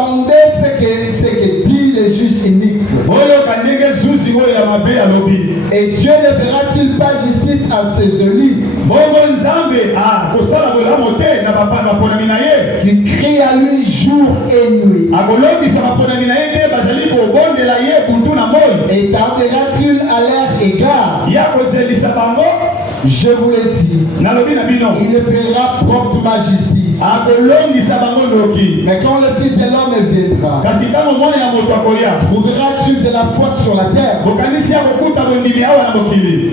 Entendez ce que dit le juge unique. Et Dieu ne fera-t-il pas justice à ses élus qui crient à lui jour et nuit? Et tardera-t-il à leur égard? Je vous l'ai dit, il fera promptement justice. Mais quand le Fils de l'homme viendra, trouveras-tu de la foi sur la terre?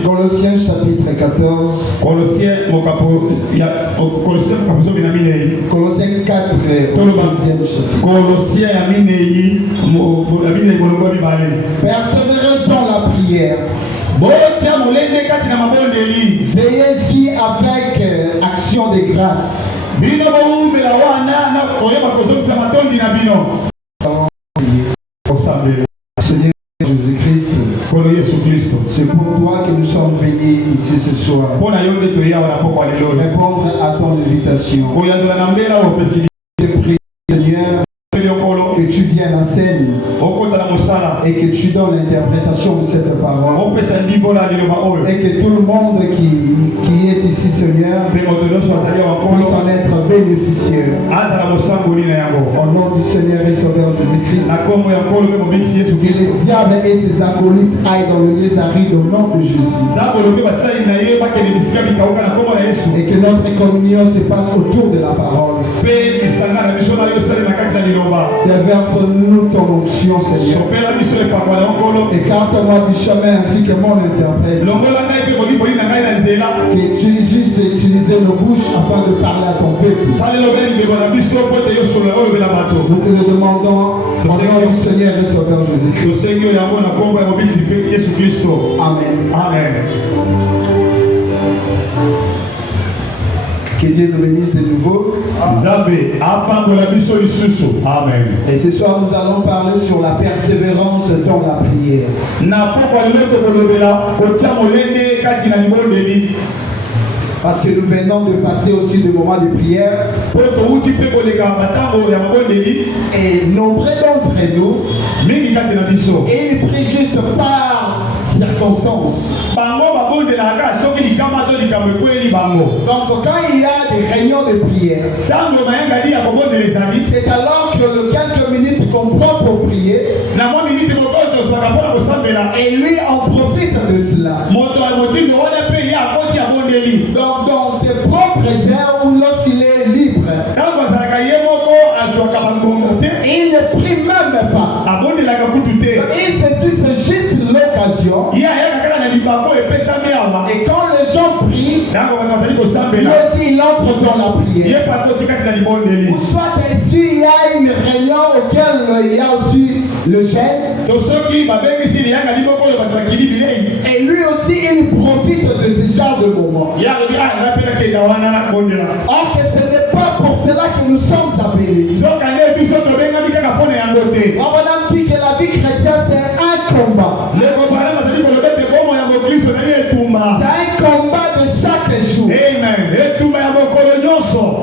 Colossiens chapitre 14. Colossiens 4, persévérez dans la prière. Veillez-y avec action de grâce. Seigneur Jésus-Christ, c'est pour toi que nous sommes venus ici ce soir. Répondre à ton invitation. Je prie, Seigneur, que tu viennes en scène et que tu donnes l'interprétation de cette parole et que tout le monde qui est ici, Seigneur, puisse en être bénéficiaire. Au nom du Seigneur et Sauveur Jésus-Christ, que le diable et ses acolytes aillent dans le lézaride au nom de Jésus et que notre communion se passe autour de la parole. Déverse-nous ton onction, Seigneur. Écarte-moi du chemin ainsi que mon interprète. Que tu juste utiliser nos bouches afin de parler à ton peuple. Nous te le demandons au nom du Seigneur et Sauveur Jésus-Christ. Amen. Amen. Que Dieu nous bénisse de nouveau. Amen. Et ce soir, nous allons parler sur la persévérance dans la prière. Parce que nous venons de passer aussi des moments de prière. Et nombreux d'entre nous, ils prient juste par circonstance. Donc quand il y a des réunions de prière, c'est alors que de quelques minutes qu'on prend pour prier, et lui en profite de cela. Donc dans ses propres heures ou lorsqu'il est libre, il ne prie même pas. Il saisit juste l'occasion. Et quand les gens prient, lui aussi il entre dans la prière. Ou soit ici il y a une réunion auquel il y a aussi le gêne. Et lui aussi il profite de ce genre de moment. Or que ce n'est pas pour cela que nous sommes appelés. On dit que la vie chrétienne c'est un combat. C'est un combat de chaque jour. Amen.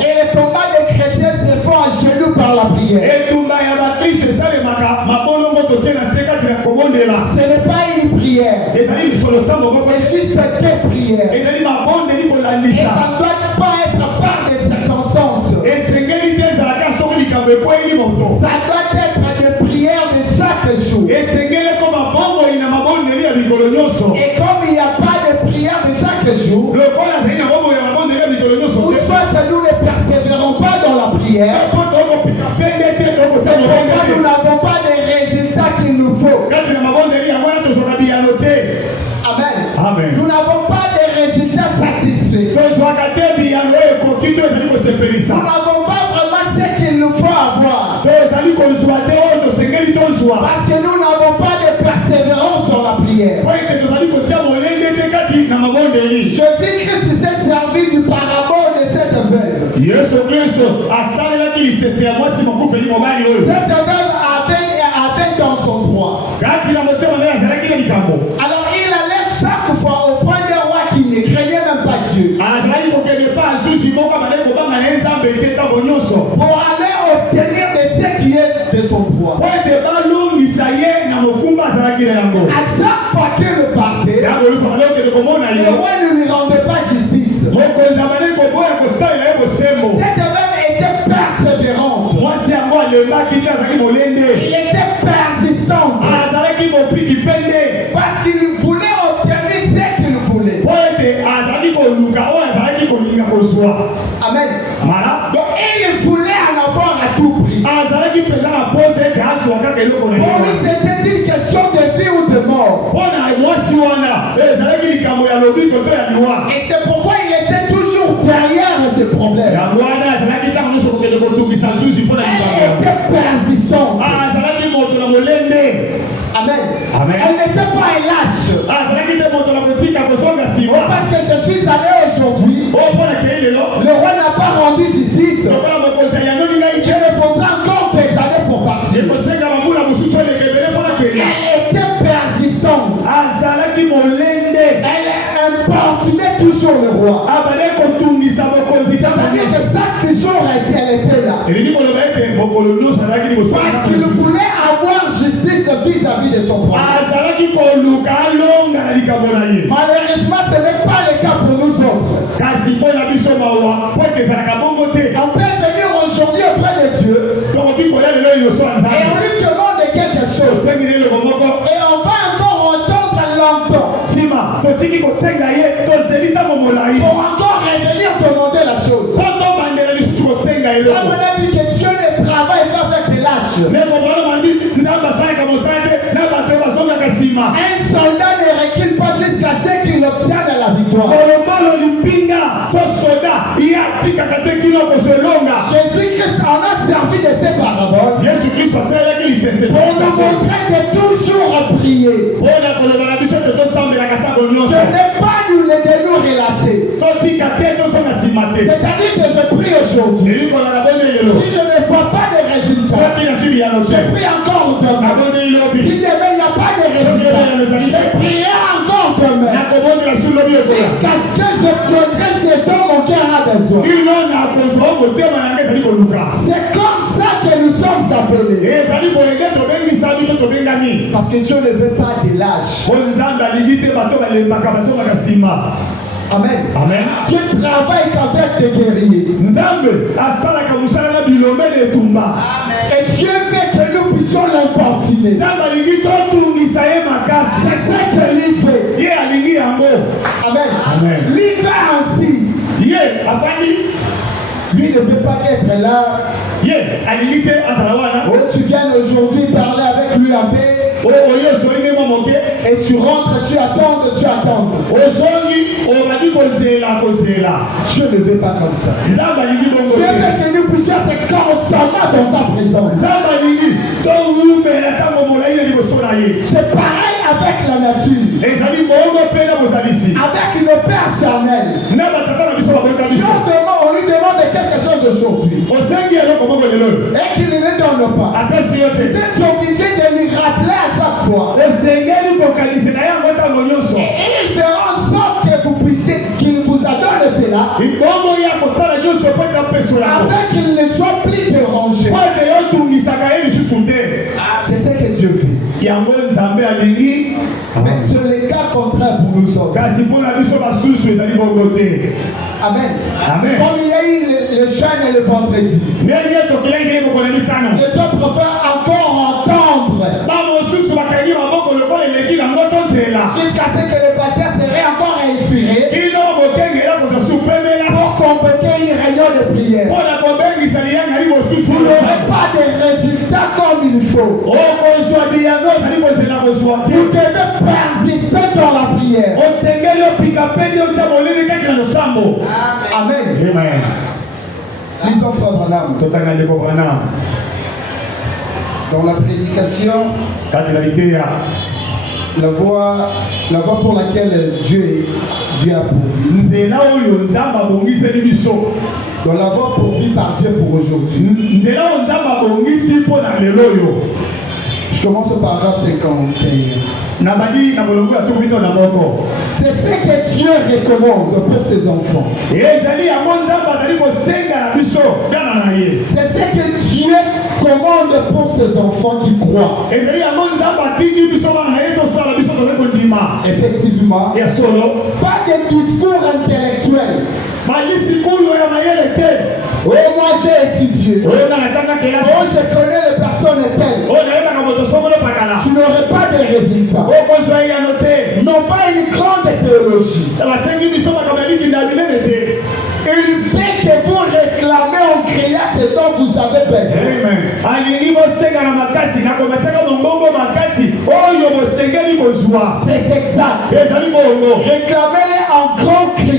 Et le combat des chrétiens se fait à genoux par la prière. Ce n'est pas une prière. C'est juste des prières. Et ça ne doit pas être par des circonstances. Ça doit être des prières de chaque jour. Et comme il n'y a pas de prière de chaque jour, ou soit nous ne persévérons pas dans la prière, nous n'avons pas les résultats qu'il nous faut. Amen. Nous n'avons pas de résultats satisfaits. Nous n'avons pas vraiment ce qu'il nous faut avoir. Parce que nous n'avons pas de persévérance dans la prière. Jésus-Christ s'est servi du parabole de cette veuve. Cette veuve avait dans son droit. Alors il allait chaque fois au point d'un roi qui ne craignait même pas Dieu. Pour aller obtenir de ce qui est de Il était persistant. Parce qu'il voulait obtenir ce qu'il voulait. Amen. Donc il voulait en avoir à tout prix. Pour lui, c'était une question de vie ou de mort. Et c'est pourquoi il était toujours derrière ces problèmes. Elle était persistante. Amen. Elle n'était pas lâche. Parce que je suis allé aujourd'hui, le roi n'a pas rendu justice. Il me faudra encore des années pour partir. Elle était persistante. Elle importunait toujours le roi. C'est-à-dire que chaque jour elle était là. Parce qu'il voulait avoir justice vis-à-vis de son problème. Malheureusement, ce n'est pas le cas pour nous autres. On peut venir aujourd'hui auprès de Dieu et on lui demande quelque chose. Et on va encore entendre longtemps pour encore revenir demander la chose. Comme on a dit que Dieu ne travaille pas avec des lâches. Un soldat ne recule pas jusqu'à ce qu'il obtienne la victoire. Jésus-Christ en a servi de ces paraboles pour nous montrer de toujours prier. Je n'ai pas de nous relasser. C'est-à-dire que je prie aujourd'hui. Si je ne vois pas de résultats, je prie encore demain. Si demain il n'y a pas de résultats, je prierai encore demain. Jusqu'à ce que j'obtiendrai ce dont mon cœur a besoin. C'est comme ça que nous sommes appelés. Parce que Dieu ne veut pas de lâches. Amen. Amen. Dieu travaille qu'avec des guerriers. Et Dieu veut que nous puissions l'importuner. C'est ce que lui fait. Amen. Amen. Lui fait ainsi. Lui ne veut pas être là. Oh, tu viens aujourd'hui parler avec lui en paix. Et tu rentres, tu attends. Dieu ne veut pas comme ça. Dieu veut que nous puissions être constamment dans sa présence. C'est pareil avec la nature. Avec le Père charnel. On lui demande quelque chose aujourd'hui. Et qu'il ne le donne pas. Vous êtes obligé de lui rappeler à chaque fois. Et il fera en sorte que vous puissiez, qu'il vous adore cela, afin qu'il ne soit plus dérangé. C'est ce que Dieu fait. Mais c'est le cas contraire pour nous autres. Amen. Amen. Comme il y a eu le jeûne et le vendredi, les autres préfèrent encore entendre jusqu'à ce que le pasteur serait encore inspiré pour compléter une réunion de prière. Vous n'aurez pas de résultats comme il faut. Vous devez persister dans la prière. Amen. Amen. Lisons Frère Branham. Dans la prédication, la voie pour laquelle Dieu a pourvu. Dans la voie pourvue par Dieu pour aujourd'hui. Je commence au paragraphe 51. C'est ce que Dieu recommande pour ses enfants. C'est ce que Dieu commande pour ses enfants qui croient. Effectivement, pas de discours intellectuels. Oh, moi j'ai étudié. Oh, je connais résultats, n'ont pas une grande théologie. Il fait que vous réclamez en criant ce dont vous avez besoin. C'est exact. Réclamez-les en grand cri.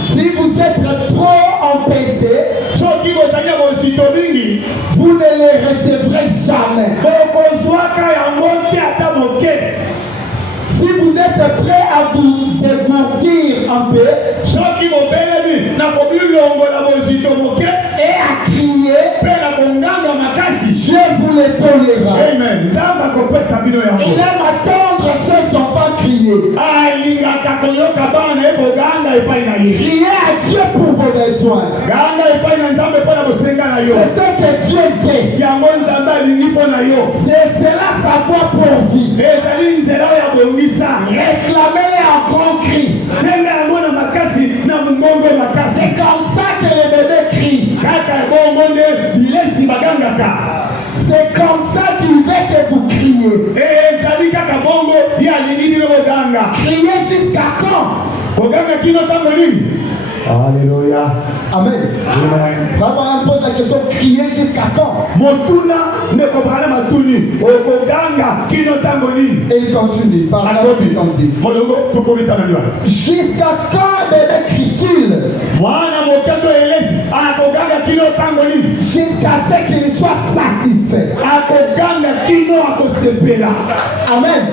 Si vous êtes trop empêché, vous ne les recevrez jamais. Si vous êtes prêt à vous dégourdir un peu et à crier, Dieu vous le tolérera. Il aime attendre ses enfants crier. Criez à Dieu pour vos besoins. C'est ce que Dieu fait. C'est cela sa voix pour vie. Réclamez-les en grand cri. C'est comme ça que les bébés crient. C'est comme ça qu'il veut que vous criez. Criez jusqu'à quand? Alléluia. Amen. Abraham pose la question, crier jusqu'à quand? Et il continue par la suite. Jusqu'à quand bébé crie-t-il? Jusqu'à ce qu'il soit satisfait. Amen.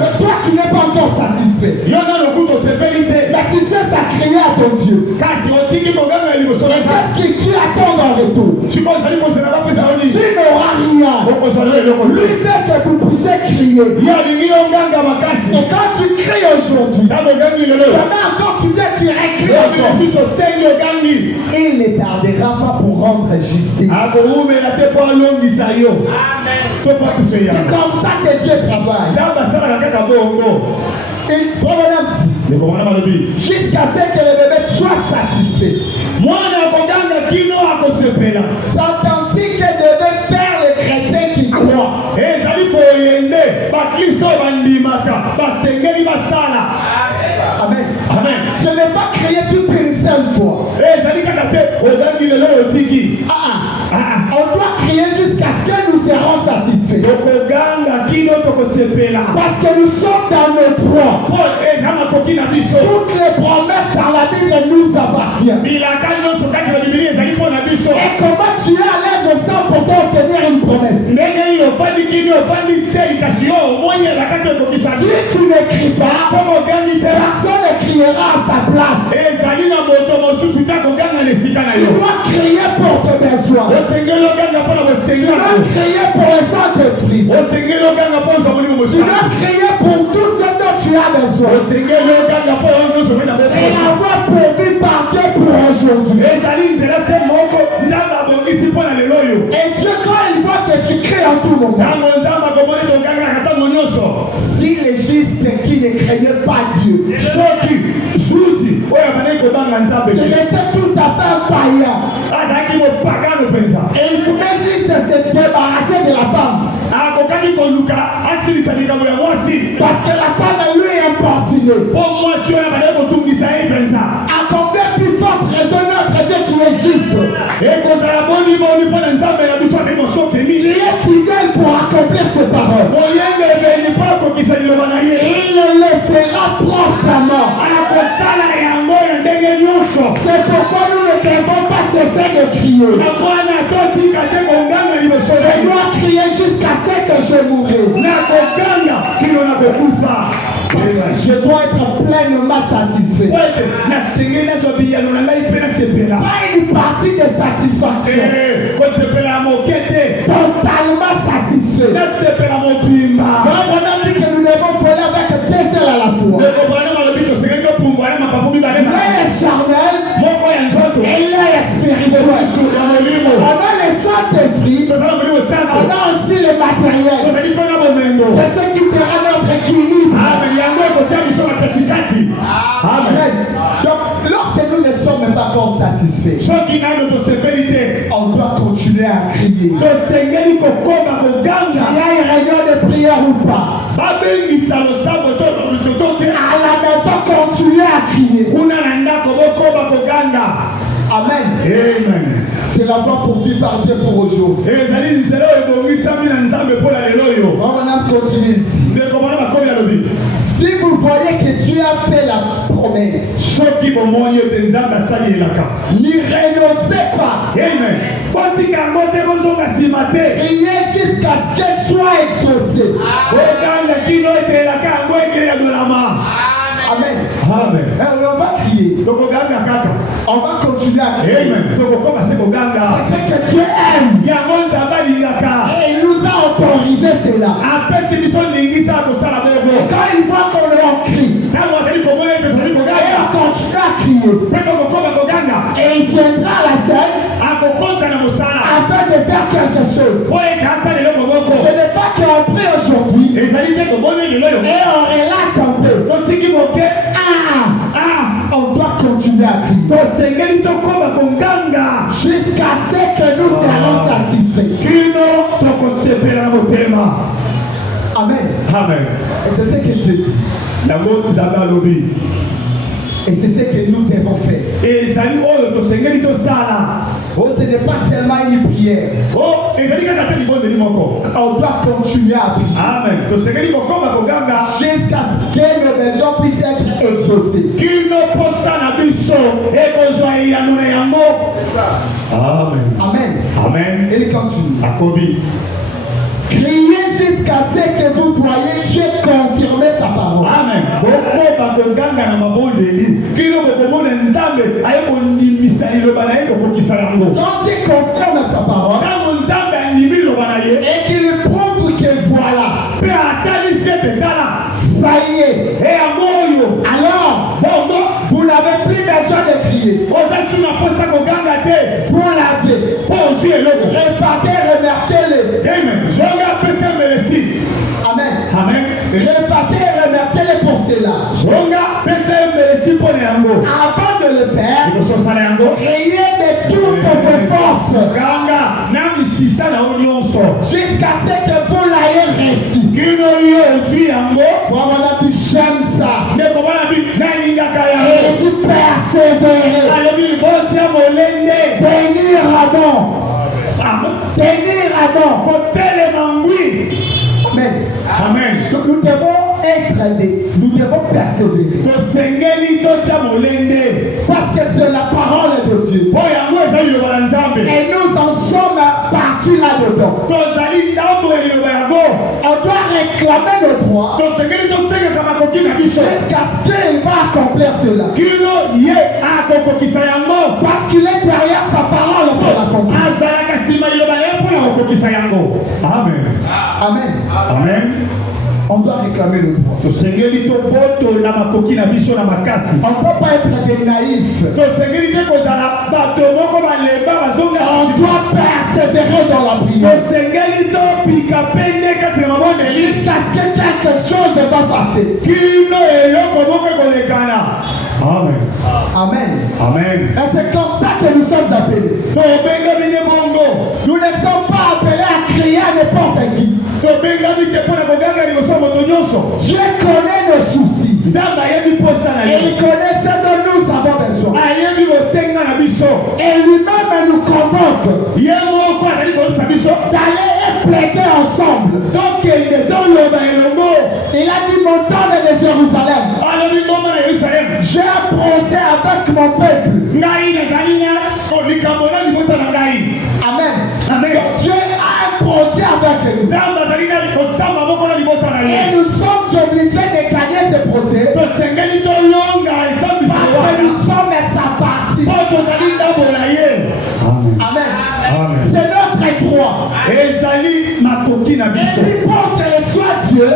Mais toi tu n'es pas encore satisfait. Mais tu sais ça crier à ton Dieu. Qu'est-ce que tu attends en retour? Tu n'auras rien. Lui veut que vous puissiez crier. Et quand tu cries aujourd'hui, demain encore tu viens, tu récris encore. Il ne tardera pas pour rendre justice. Amen. C'est comme ça que Dieu travaille. Jusqu'à ce que le bébé soit satisfait. C'est ainsi que devait faire les chrétiens qui croient. Amen. Amen. Je n'ai pas crié toute une seule fois. On doit crier jusqu'à ce que nous serons satisfaits. Parce que nous sommes dans nos droits. Toutes les promesses dans la Bible nous appartiennent. Et comment tu es à l'aise au sang pour obtenir une promesse? Si tu ne cries pas, personne ne criera à ta place. Tu dois crier pour tes besoins. Tu dois crier pour le Saint-Esprit. Tu dois crier pour tout ce dont tu as besoin. Et la voix pour vivre par Dieu pour aujourd'hui. Et Dieu, quand il voit que tu cries en tout moment, si les justes qui ne craignaient pas Dieu, il était tout à fait un païen, et il voulait juste se débarrasser de la femme, parce que la femme lui importunait. À combien plus forte raison notre Dieu qui est juste, il est fidèle pour accomplir ses paroles. Il le fera proprement. C'est pourquoi nous ne devons pas cesser de crier. Je dois crier jusqu'à ce que je mourrai. Je dois être pleinement satisfait. Pas une partie de satisfaction. Totalement satisfait. On a dit que nous devons voler avec 2 ailes à la fois. L'œil charnel et l'œil spirituel. On a le Saint-Esprit. On a aussi le matériel. C'est ce qui fera notre équilibre. Amen. Donc, lorsque nous ne sommes pas encore satisfaits, on doit continuer à crier. Crier Amen. Amen. C'est la voie pour vivre par Dieu pour aujourd'hui. On va continuer. Si vous voyez que Dieu a fait la promesse, n'y renoncez pas. Amen. Priez jusqu'à ce qu'elle soit exaucée. Amen. Amen. On va crier. On va continuer à crier. Amen. C'est ce que Dieu aime. Et il nous a autorisé cela. Quand il voit qu'on leur crie, et on continue à crier, et il viendra à la scène afin de faire quelque chose. Ce n'est pas qu'on prie aujourd'hui et on relaxe un peu. On doit continuer à crier jusqu'à ce que nous serons satisfaits. Amen. Amen. Et c'est ce que Dieu dit. Et c'est ce que nous devons faire. Oh, ce n'est pas seulement une prière. On doit continuer à prier. Amen. Jusqu'à ce que nos besoins puissent être exaucés. Amen. Amen. Amen. Et il continue. Akobi. Criez jusqu'à ce que vous voyez Dieu confirmer sa parole. Amen. Quand Dieu confirme sa parole et qu'il prouve que voilà, ça y est, alors vous n'avez plus besoin de crier. Vous l'avez. Repartez, remerciez-le. Amen. Amen. Repartez et remerciez-le pour cela. Avant de le faire, criez de toutes vos forces jusqu'à ce que vous l'ayez reçu. Voilà, on a dit j'aime ça. Et il dit persévérer. Tenir à bon. Tenir à bon. Amen. Amen. Donc nous devons être aidés. Nous devons persévérer. Parce que c'est la parole de Dieu. Et nous en sommes partis là-dedans. On doit réclamer le droit jusqu'à ce qu'il va accomplir cela. Parce qu'il est derrière sa parole pour l'accomplir. Amen. Amen. Amen. On doit réclamer le droit. On ne peut pas être des naïfs. On doit persévérer dans la prière. Jusqu'à ce que quelque chose va passer. Amen. Amen. Amen. Et c'est comme ça que nous sommes appelés. Nous ne sommes pas appelés à crier à n'importe qui. Dieu connaît nos soucis. Et il connaît ce dont nous avons besoin. Et lui-même nous convoque d'aller et plaider ensemble. Il a dit montons de Jérusalem. J'ai un procès avec mon peuple. Amen. Amen. Donc Dieu a un procès avec nous. Et nous sommes obligés de gagner ce procès. Parce que nous sommes sa partie. Amen. Amen. C'est notre droit. Et pour que soit Dieu,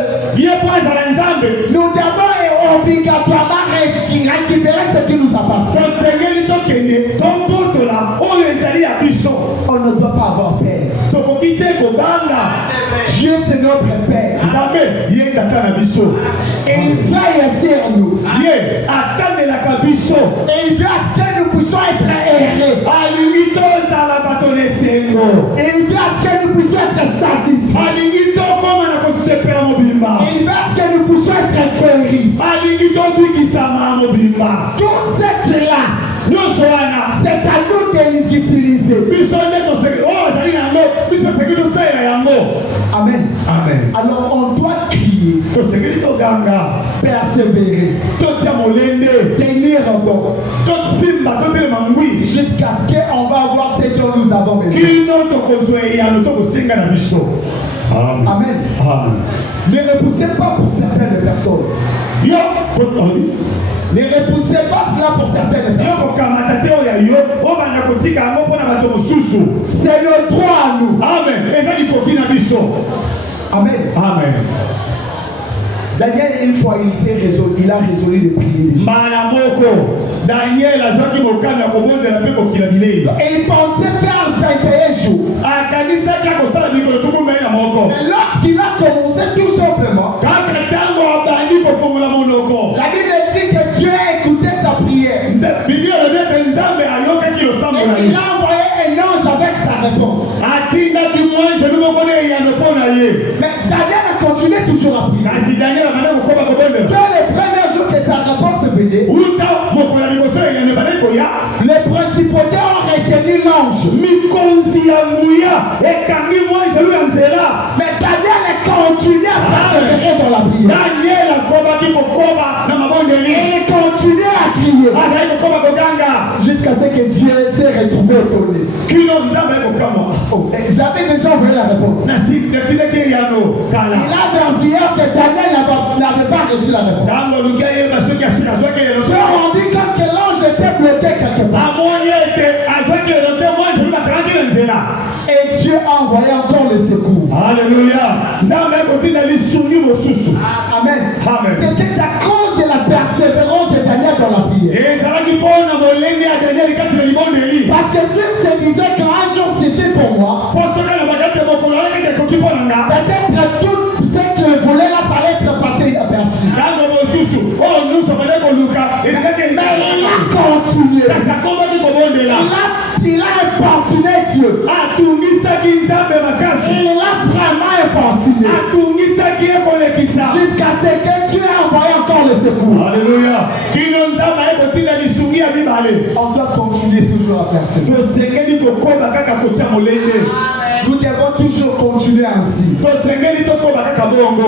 nous devons obligatoirement récupérer ce qui nous appartient. On ne doit pas avoir peur. Dieu c'est notre Père. Et il veille sur nous. Et il veut à ce que nous puissions être errés. Et il veut à ce que nous puissions être satisfaits. Et il veut à ce que nous puissions être guéris. Tout ce qui est là, C'est à nous de les utiliser. Amen. Amen. Alors on doit crier, persévérer, tenir bon, jusqu'à ce qu'on va avoir ce dont nous avons besoin. Amen. Amen. Ne repoussez pas pour certaines personnes. Ne repoussez pas cela pour certaines personnes. C'est le droit à nous. Amen. Amen. Amen. Daniel, une fois, il a résolu de prier. Daniel Et il pensait faire 21 jours. Mais lorsqu'il a commencé tout simplement, la Bible dit que Dieu a écouté sa prière. Et il a envoyé un ange avec sa réponse. Mais Daniel a continué toujours à prier. Dans les premiers jours que sa réponse venait, les principautés ont retenu l'ange. Mais Daniel a continué à persévérer dans la prière. Il continue à crier jusqu'à ce que Dieu s'est retrouvé étonné. J'avais déjà envoyé la réponse. Il avait envie que Daniel n'avait pas reçu la réponse. Se rendit compte que l'ange était bloqué quelque part. Et Dieu a envoyé encore le secours. Alléluia. Amen. C'était à cause de la persévérance de Daniel dans la prière. Parce que s'il se disait qu'un jour c'était pour moi, peut-être tout ce qu'il voulait là, ça allait être passé inaperçu. Mais il a continué. Il a importuné Dieu. Il a vraiment importuné. Jusqu'à ce que Dieu a envoyé encore le secours. Alléluia. On doit continuer toujours à persévérer. Nous devons toujours continuer ainsi.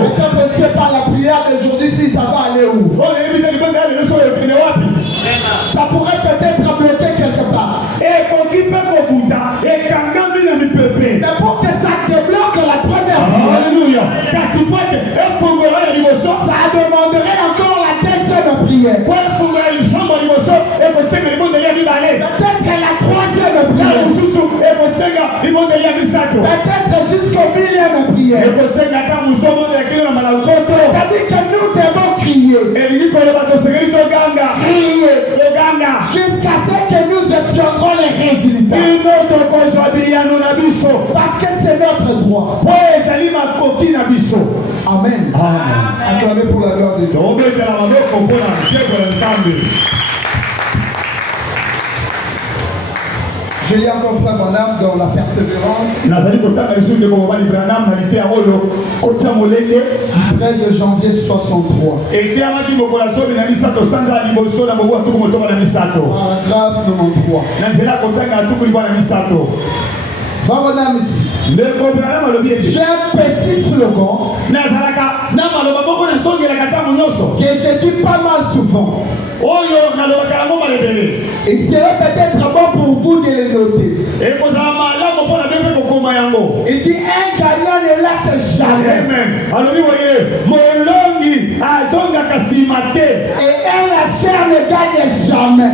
Et quand Dieu par la prière d'aujourd'hui, si ça va aller où? Ça pourrait peut-être bloquer quelque part. Mais pour que ça débloque la première prière, ça demanderait encore la deuxième prière. Peut-être la troisième prière. Peut-être jusqu'au millième prière. C'est-à-dire que nous devons crier. Jusqu'à ce que nous obtiendrons les résultats. Parce que c'est notre droit. Amen. Acclamez pour la gloire de Dieu. Je lis encore frère Branham dans la persévérance. 13 janvier 63. Paragraphe 93. J'ai un petit slogan que je dis pas mal souvent. Il serait peut-être bon pour vous de le noter. Il dit un gagnant ne lâche jamais. Et un lâcheur ne gagne jamais.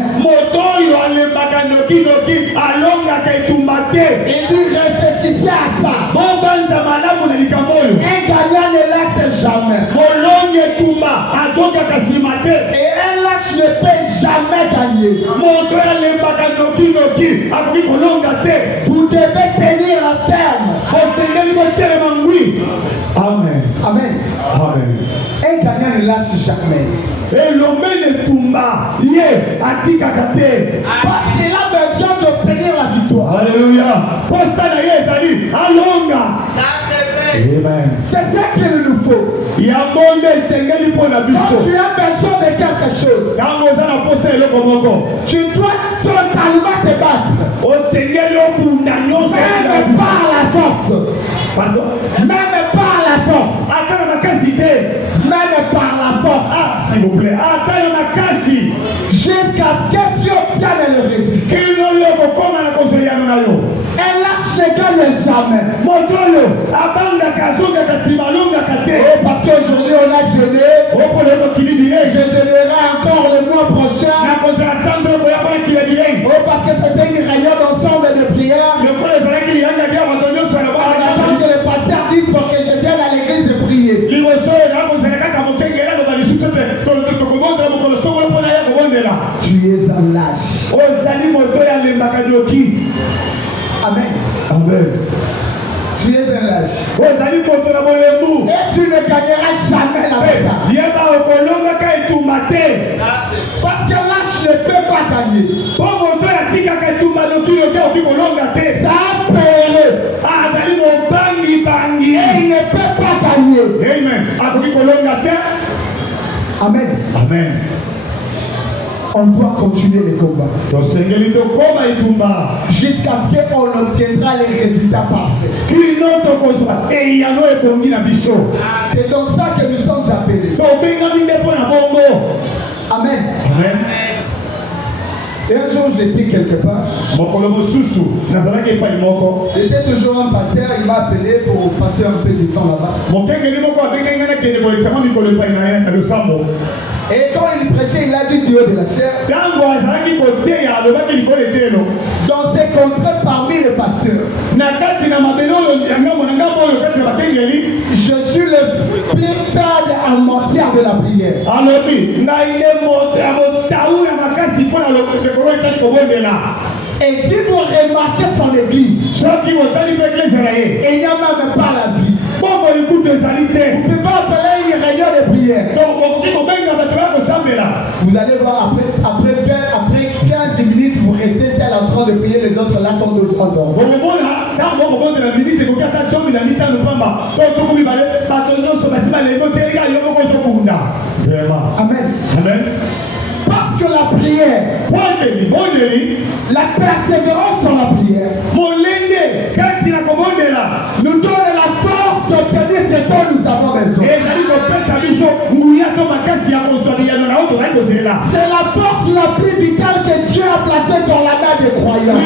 Il dit réfléchissez à ça. Un gagnant ne lâche jamais. Et un lâche ne peut jamais gagner. Vous devez tenir ferme. Amen. Amen. Amen. Un gagnant ne lâche jamais. Parce qu'il a besoin d'obtenir la victoire. Alléluia. C'est ce qu'il nous faut. tu as besoin de quelque chose, tu dois totalement te battre. Même par la force. Pardon? Même par la force. Même par la force. Ah, s'il vous plaît. Jusqu'à ce que tu obtiennes le résultat. Et là, je ne gagne jamais. Oh, parce qu'aujourd'hui, on a jeûné. Je jeûnerai encore le mois prochain. Oh, parce que c'était une réunion d'ensemble de prières. On attend que le pasteur dise pour que je vienne à l'église de prier. Tu es un lâche. Amen. Amen. Tu es un lâche. Et tu ne gagneras jamais la bataille. Parce que lâche ne peut pas gagner. Ça paierait. Et il ne peut pas gagner. Amen. Amen. On doit continuer les combats. Jusqu'à ce qu'on obtiendra les résultats parfaits. C'est dans ça que nous sommes appelés. Amen. Amen. Et un jour j'étais quelque part. J'étais toujours un pasteur, il m'a appelé pour passer un peu de temps là-bas. Et quand il prêchait, il a dit du haut de la chair. Dans ces contrées parmi les pasteurs, je suis le plus faible en matière de la prière. Et si vous remarquez son église, il n'y a même pas la vie. Vous pouvez appeler une réunion de prière. Vous allez voir, après 15 minutes, vous restez seul en train de prier, les autres là sont d'autres endroits. Amen. Amen. Parce que la prière, la persévérance dans la prière, nous donne la force d'obtenir ce dont nous avons besoin. C'est la force la plus vitale que Dieu a placée dans la main des croyants.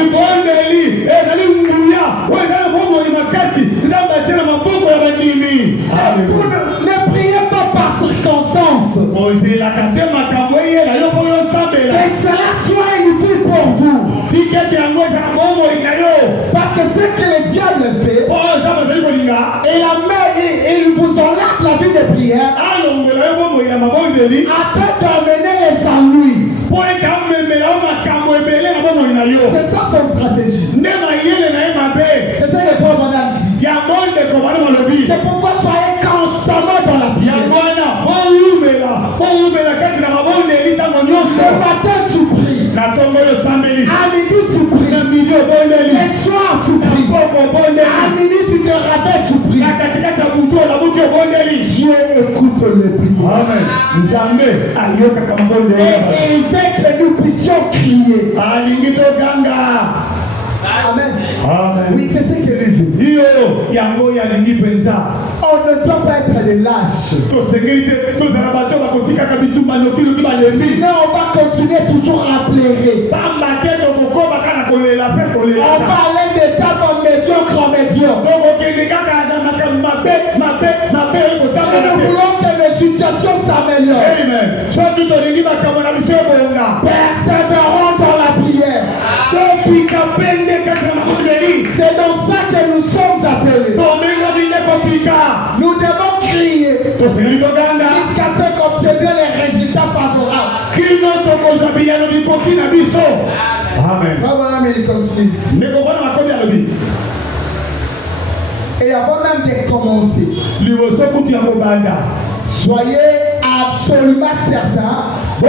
Ne priez pas par circonstance. Que cela soit une vie pour vous. Parce que ce que le diable fait, il vous enlève la vie de prière afin d'emmener les ennuis. C'est ça son stratégie. C'est ça le frère madame dit. C'est pourquoi soyez constamment dans la prière. Ce matin tu pries. À midi tu pries. Le soir tu pries. À minuit tu te rappelles tu pries. Dieu écoute les prières. Et il veut que nous puissions crier. Amen. Amen. Oui, c'est ce que lui veut. On ne doit pas être des lâches. Sinon, on va continuer toujours à pleurer. On va aller d'étape en médiocre en médiocre. Nous voulons que les situations s'améliorent. Persévérons dans la prière. C'est dans ça que nous sommes appelés. Nous devons crier jusqu'à ce qu'on obtienne les résultats favorables. Amen. Voilà, mais il continue. Et avant même de commencer, soyez absolument certains que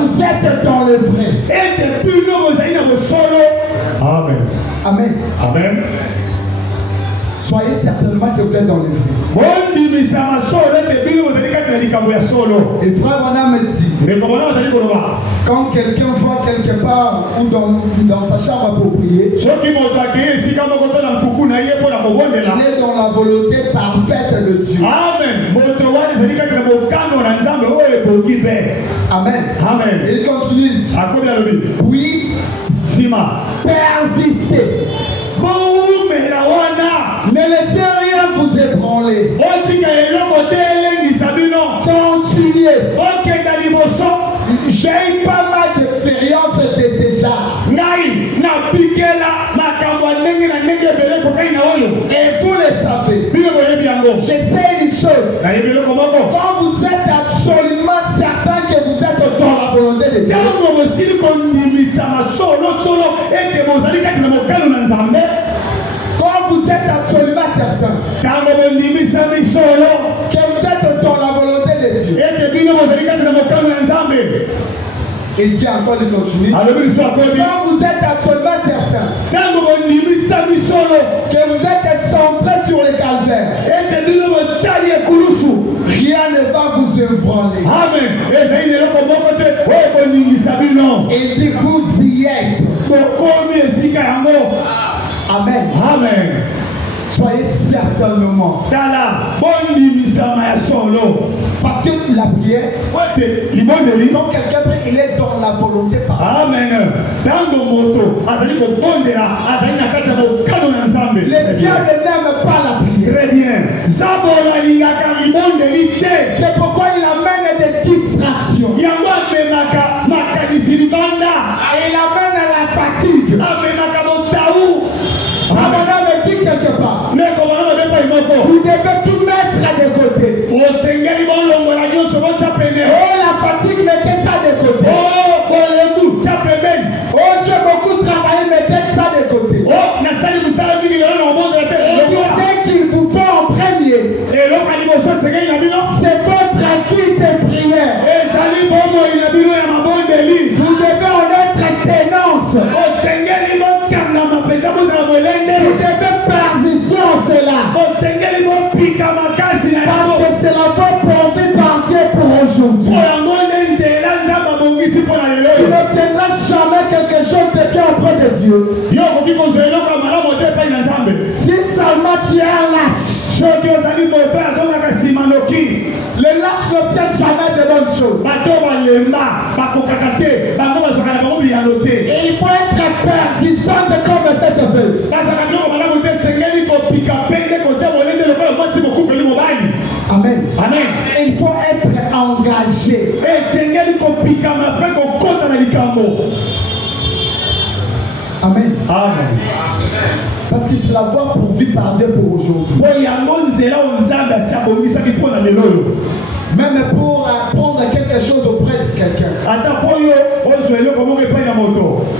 vous êtes dans le vrai. Amen. Amen. Amen. Soyez certainement que vous êtes dans le vrai. Et frère Branham me dit, quand quelqu'un va quelque part ou dans sa chambre pour prier, il est dans la volonté parfaite de Dieu. Amen. Amen. Amen. Et il continue. Oui, persistez. Ne laissez rien vous ébranler. Continuez. J'ai eu pas mal d'expérience de ces genres. Et vous le savez. J'essaie une chose. Quand vous êtes absolument certain que vous êtes dans la volonté de Dieu, quand vous êtes absolument certain que vous êtes dans la volonté de Dieu, et Dieu encore le continue. Quand vous êtes absolument certain que vous êtes centré sur le calvaire, rien ne va vous ébranler. Amen. Il dit vous y êtes. Amen. Amen. Soyez certainement. Parce que la prière, quand quelqu'un prie, il est dans la volonté parfaite. Amen. Les diables n'aiment pas la prière. Très bien. C'est pourquoi il amène des distractions. Il amène la fatigue. Madame me dit quelque part, vous devez tout mettre de côté. Oh, la fatigue, mettez ça de côté. Oh, j'ai beaucoup travaillé, mettez ça de côté. Il dit ce qu'il vous faut en premier, c'est votre acte de prière. Vous devez en être ténance. Vous devez persister en cela. Parce que c'est la votre envie par Dieu pour aujourd'hui. Tu n'obtiendras jamais quelque chose de bien auprès de Dieu. Si seulement tu es un lâche, le lâche n'obtient jamais de bonnes choses. Et il faut être persistant comme cette veuve. Amen. Amen. Et il faut être engagé. Amen. Amen. Parce que c'est la voie pourvue par Dieu pour aujourd'hui. Même pour apprendre quelque chose auprès de quelqu'un.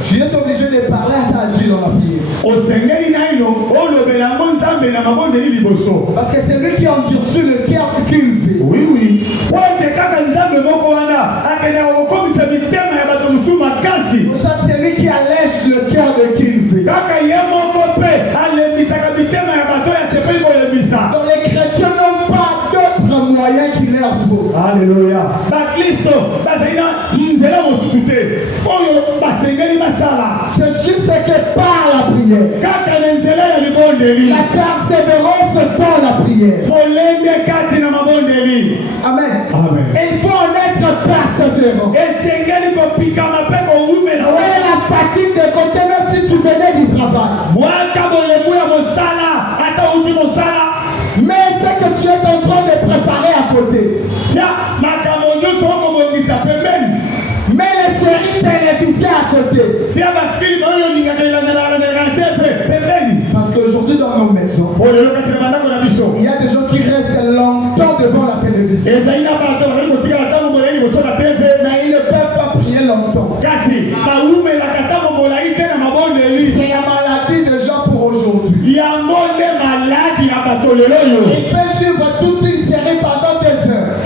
Tu es obligé de parler à ça à Dieu dans la prière. Parce que c'est lui qui a endurci le cœur qu'il veut. Oui, oui. C'est lui qui allège le cœur de qui il veut. Donc les chrétiens n'ont pas d'autres moyens qu'il leur faut. Alléluia. C'est juste que par la prière, la persévérance dans la prière. Amen. Amen. Et il faut en être persévérant. Et la fatigue de côté, même si tu venais du travail. Mais c'est que tu es en train de préparer à côté. Mais les séries télévisées à côté. Parce qu'aujourd'hui dans nos maisons, il y a des gens qui restent longtemps devant la télévision. Mais ils ne peuvent pas prier longtemps. C'est la maladie des gens pour aujourd'hui. Il peut suivre toute une série pendant des heures.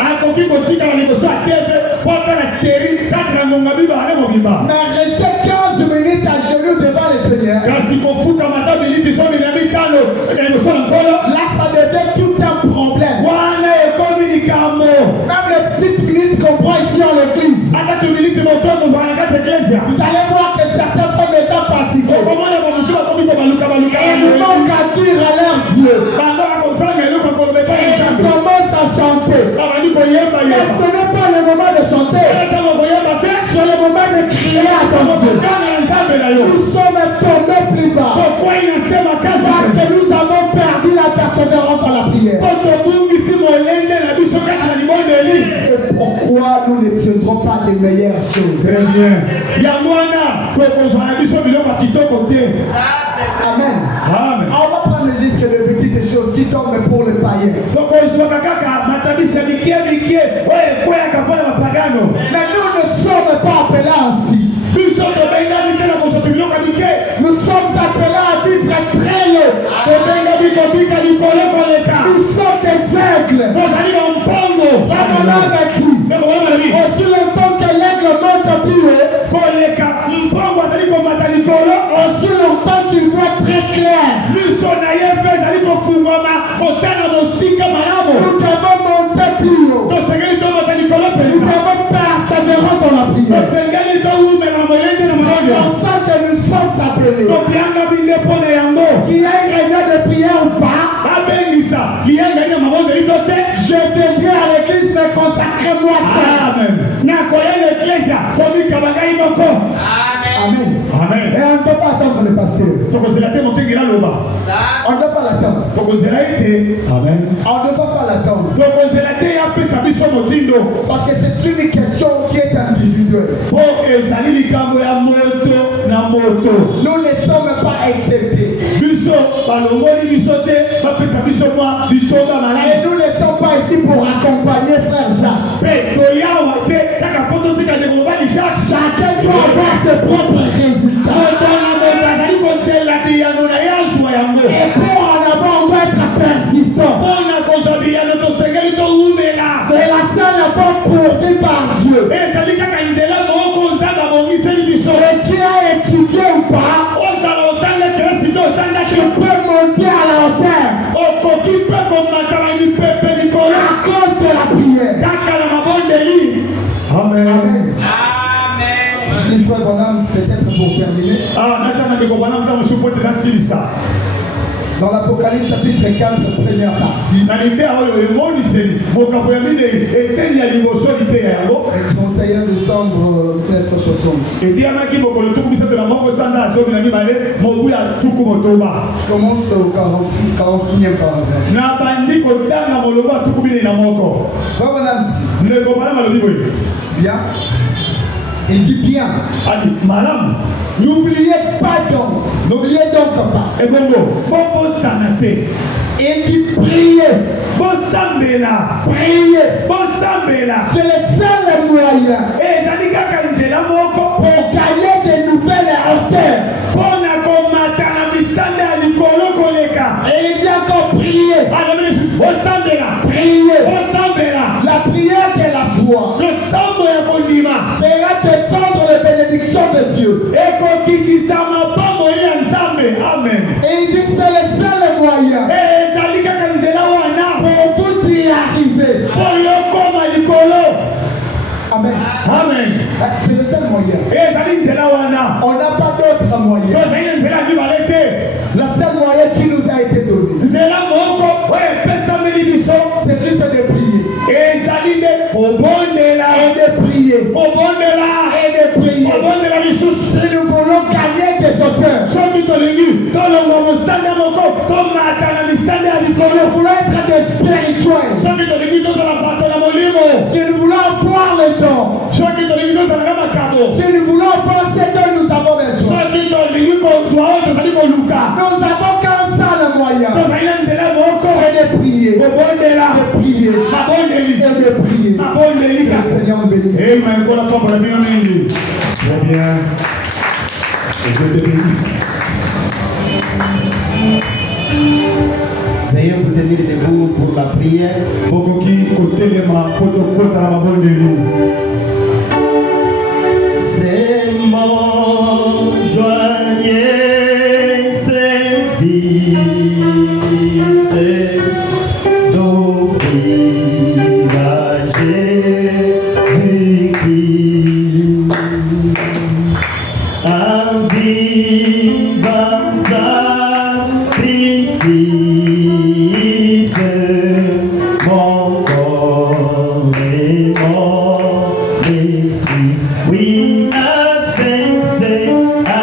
Mais rester 15 minutes à genoux devant le Seigneur, là ça devient tout un problème. Même les petites minutes qu'on prend ici en l'église, vous allez voir que certains sont déjà fatigués. Ils manquent à dire à leur Dieu. Ils commencent à chanter. Mais ce n'est pas le moment de chanter, c'est le moment de crier à ton Dieu. Nous sommes tombés plus bas parce que nous avons perdu la persévérance dans la prière. C'est pourquoi nous ne tiendrons pas les meilleures choses. Très bien. Amen. Amen. On va prendre juste les petites choses qui tombent pour les païens. Mais nous ne sommes pas appelés ainsi. Nous sommes appelés à vivre très haut. Nous sommes des aigles. Aussi longtemps que l'aigle monte plus haut, aussi longtemps qu'il voit très clair. Nous devons monter plus haut. Nous devons persévérer dans la prière. C'est pour ça que nous sommes appelés. Qu'il y ait une réunion de prière ou pas, je viendrai à l'église me consacrer moi seul. Amen. Amen. Et on ne peut pas attendre le passé. On ne peut pas l'attendre. Amen. On ne peut pas l'attendre. Parce que c'est une question qui est individuelle. Nous ne sommes pas acceptés. Et nous ne sommes pas ici pour accompagner frère Jacques. Chacun doit avoir ses propres résultats. Et pour en avoir, on doit être persistant. C'est la seule voie pourvue par Dieu. Et tu as étudié ou pas, tu peux monter à la hauteur à cause de la prière. Amen. Amen. Je dis frère Bonhomme, peut-être pour terminer. Dans l'Apocalypse chapitre 4, première partie, le 31 décembre 1960. Je commence au 41e paragraphe. Bien. Il dit bien. N'oubliez donc pas. Il dit priez. Priez. C'est le seul moyen pour gagner de nouvelles hauteurs. Et il dit encore priez. Priez. La prière de la foi fera descendre les bénédictions de Dieu. Amen. Et il dit c'est le seul moyen pour vous y arriver. Amen. Amen. C'est le seul moyen. On n'a pas d'autre moyen. La seule moyen qui nous a été donné, c'est juste de prier. Et de prier. Si nous voulons gagner des auteurs, si nous voulons être des spirituels, si nous voulons avoir le don, si nous voulons avoir ce dont nous avons besoin, nous avons qu'un seul moyen, c'est de prier. Et de prier. Que le Seigneur nous bénisse. Très bien. Et Dieu te bénisse. Veuillez vous tenir debout pour la prière. C'est mon joyeux service. Fils, mon corps et mon esprit. Oui, acceptez mon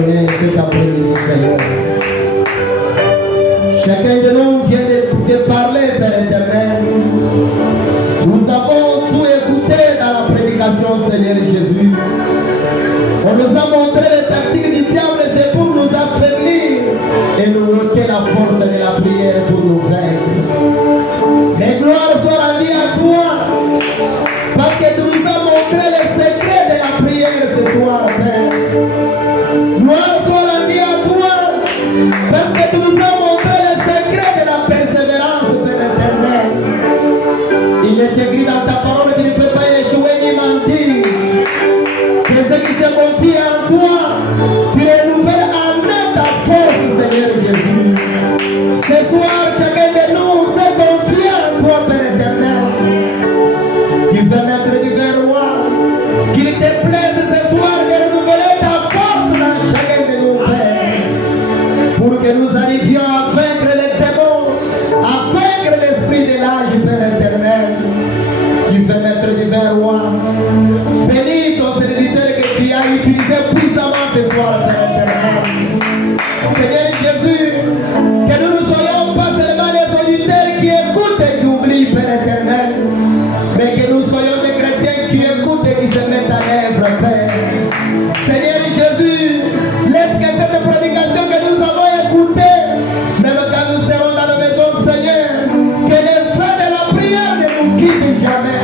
donné cet après-midi, Seigneur. Chacun de nous vient de parler, Père éternel. Nous avons tout écouté dans la prédication, Seigneur Jésus. On nous a montré les tactiques du diable, c'est pour nous affaiblir et nous ôter la force de la prière pour nous vaincre. Mais gloire soit rendue à toi, parce que tu nous as montré les secrets de la prière ce soir, Père. Gloire soit rendue à toi, parce que tu nous as montré les secrets de la persévérance, Père éternel. Il est écrit dans ta parole qu'il ne peut pas échouer ni mentir. Que ceux qui se confient en toi, tu les nouvelles en ta force, Seigneur Jésus. Ce soir, chacun de nous se confie en toi, Père éternel. Tu veux mettre du roi, qu'il te plaise ce soir de renouveler ta force dans chacun de nous, Père. Pour que nous arrivions à vaincre les démons, à vaincre l'esprit de l'âge, Père éternel. Tu veux mettre du roi. Bénis ton serviteur que tu as utilisé puissamment ce soir, Père éternel. Seigneur Jésus, que nous ne soyons pas seulement des auditeurs qui écoutent et qui oublient, Père éternel, mais que nous soyons des chrétiens qui écoutent et qui se mettent en œuvre, Père. Seigneur Jésus, laisse que cette prédication que nous avons écoutée, même quand nous serons dans la maison, Seigneur, que les feux de la prière ne nous quittent jamais.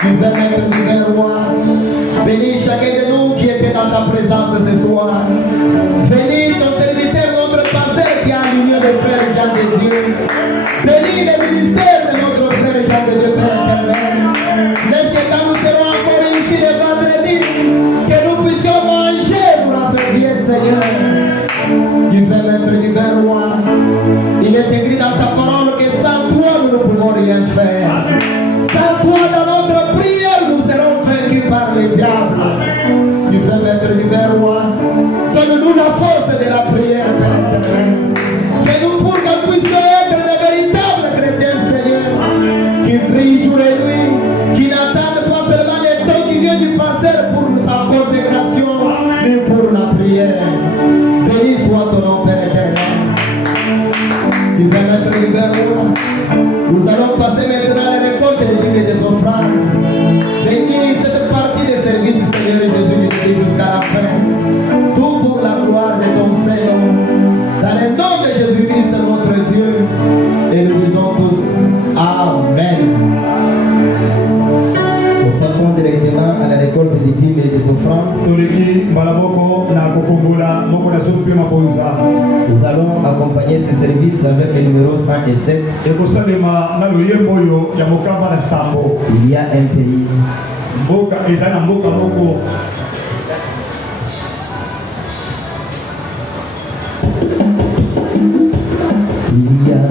Tu veux mettre du roi. Bénis chacun de nous qui était dans ta présence ce soir. Bénis ton serviteur, notre pasteur qui a l'union de frère Jean de Dieu. Bénis le ministère de notre frère Jean de Dieu, Père éternel. Laisse que quand nous serons encore ici le vendredi, que nous puissions manger pour associer, Seigneur. Tu veux mettre du roi. Il est écrit dans ta parole que sans toi nous ne pouvons rien faire. Sans toi dans notre prière nous serons vaincus par le diable. Tu veux mettre du roi. Donne-nous la force de la prière, Père éternel. Que nous pour que puissions être de véritables chrétiens, Seigneur, qui prient jour et nuit, qui n'attendent pas seulement les temps qui viennent du pasteur pour sa consécration, mais pour la prière. Béni soit ton nom, Père éternel. Tu veux mettre du roi. Nous allons passer maintenant à la récolte des dîmes et des offrandes. Bénis cette partie des services, Seigneur Jésus, jusqu'à la fin. Tout pour la gloire de ton Seigneur. Dans le nom de Jésus-Christ, notre Dieu. Et nous disons tous Amen. Nous passons directement à la récolte des dîmes et des offrandes. Nous allons accompagner ces services avec le numéro 107. Il y a un pays. Il y a un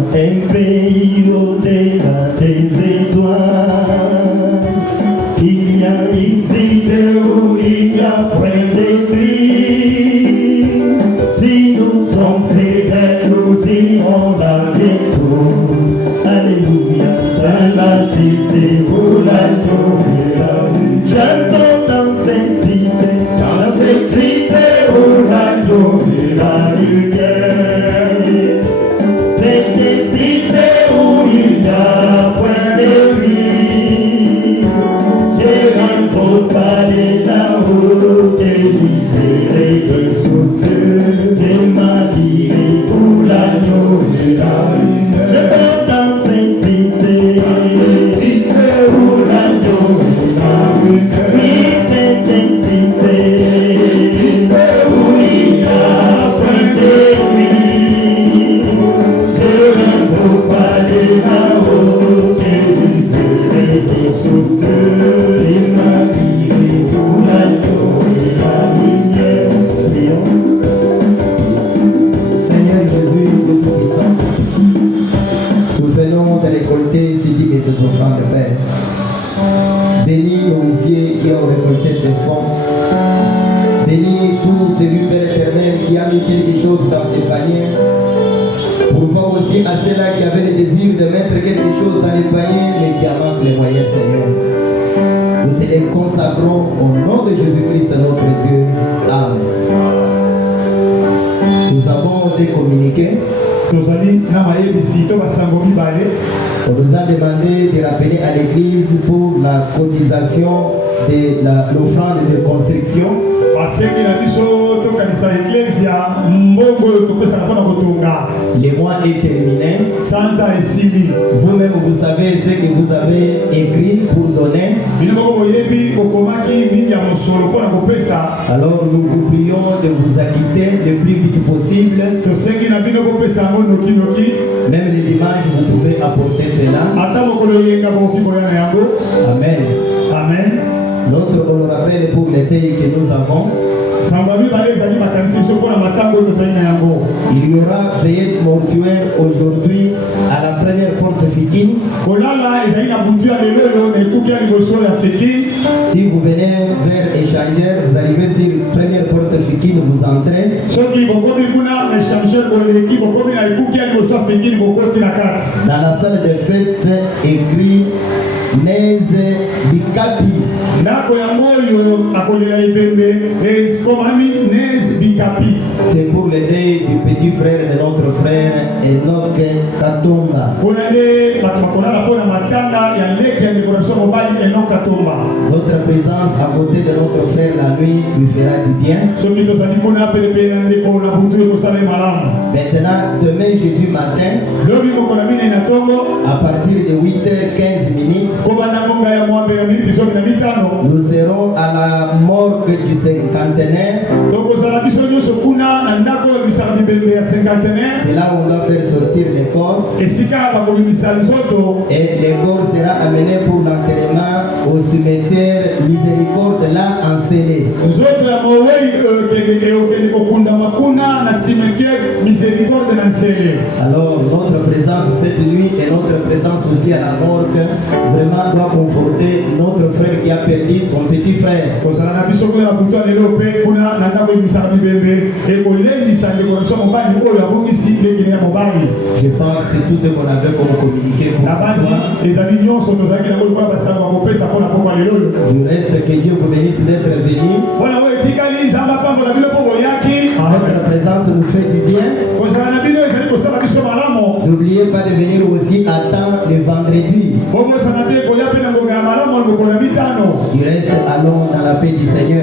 pays au-delà des étoiles. Il y a une cité où il y a plein de pluie. Si nous sommes fidèles, nous irons là bientôt. Alléluia, c'est la cité où la gloire. J'entends dans cette cité où la gloire la lumière. C'est des cités où il y a point de pluie. J'ai rencontré parler là-haut, délibéré de soucis, de ma vie pour l'agneau de la lumière. Je vais dans cette cité où l'agneau de la lumière. Oui, c'est une cité où il y a point de pluie. Je rencontre parler là-haut, délibéré de soucis, de ma vie pour l'agneau de la lumière. Seigneur Jésus, le Tout-Puissant, nous venons de récolter ces dîmes et ces offrandes, Père. Bénis aux huissiers qui ont récolté ces fonds. Bénis tous celui, Père éternel, qui a mis quelque chose dans ses paniers. Pour voir aussi à ceux-là qui avaient le désir de mettre quelque chose dans les paniers, mais qui en manquent les moyens, Seigneur. Nous te les consacrons au nom de Jésus-Christ, notre Dieu. Amen. des communiqués. On nous a demandé de rappeler à l'église pour la cotisation de l'offrande de construction. Le mois est terminé. Vous-même, vous savez ce que vous avez écrit pour donner. Alors nous vous prions de vous acquitter le plus vite possible. Même le dimanche, vous pouvez apporter cela. Amen. Amen. L'autre, on le rappelle pour l'été que nous avons. Il y aura veillée mortuaire aujourd'hui à la première porte Fikine. Si vous venez vers Échangeur, vous arrivez sur la première porte Fikine, vous entrez. Dans la salle de fête, écrit Neze Bikapi. C'est pour l'aider du petit frère de notre frère Enoch Katonga. Notre présence à côté de notre frère la nuit lui fera du bien. Maintenant, demain jeudi matin, à partir de 8h15, nous serons à la morgue du cinquantenaire. C'est là où on va faire sortir les corps. Et les corps seront amenés pour l'enterrement au cimetière Miséricorde là en Séné. Alors notre présence cette nuit et notre présence aussi à la morgue vraiment doit conforter notre frère qui a perdu son petit frère. Je pense que c'est tout ce qu'on avait comme communiqué pour ce soir. Du reste, que Dieu vous bénisse d'être venu. Votre présence nous fait du bien. N'oubliez pas de venir aussi à temps le vendredi. Du reste, allons dans la paix du Seigneur.